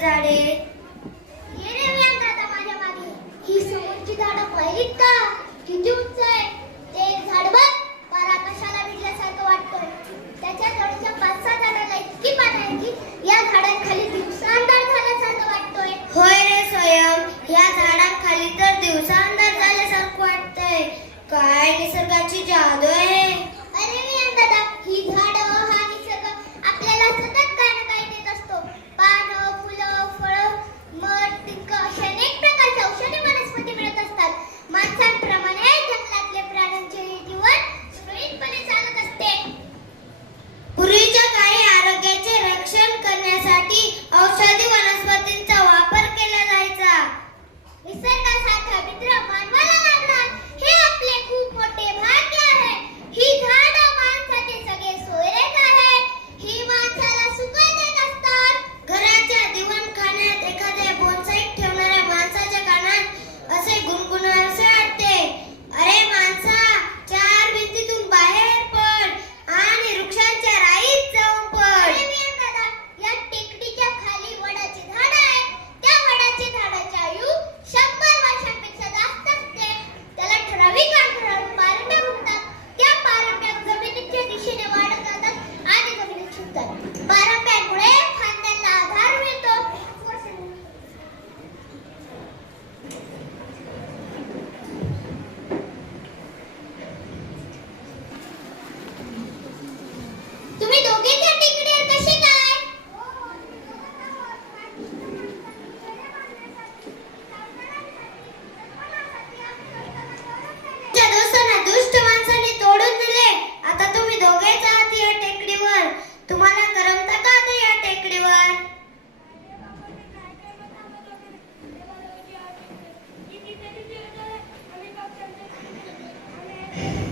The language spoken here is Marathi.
झाडे झाड पाहिलीत झाड बघ त्याच्या पाच इतकी या झाडांखाली झाल्यासारखं वाटतोय होय रे स्वयं या झाडांखाली तर दिवसा झाल्यासारखं वाटतंय काय निसर्गाची जादू आहे Hey.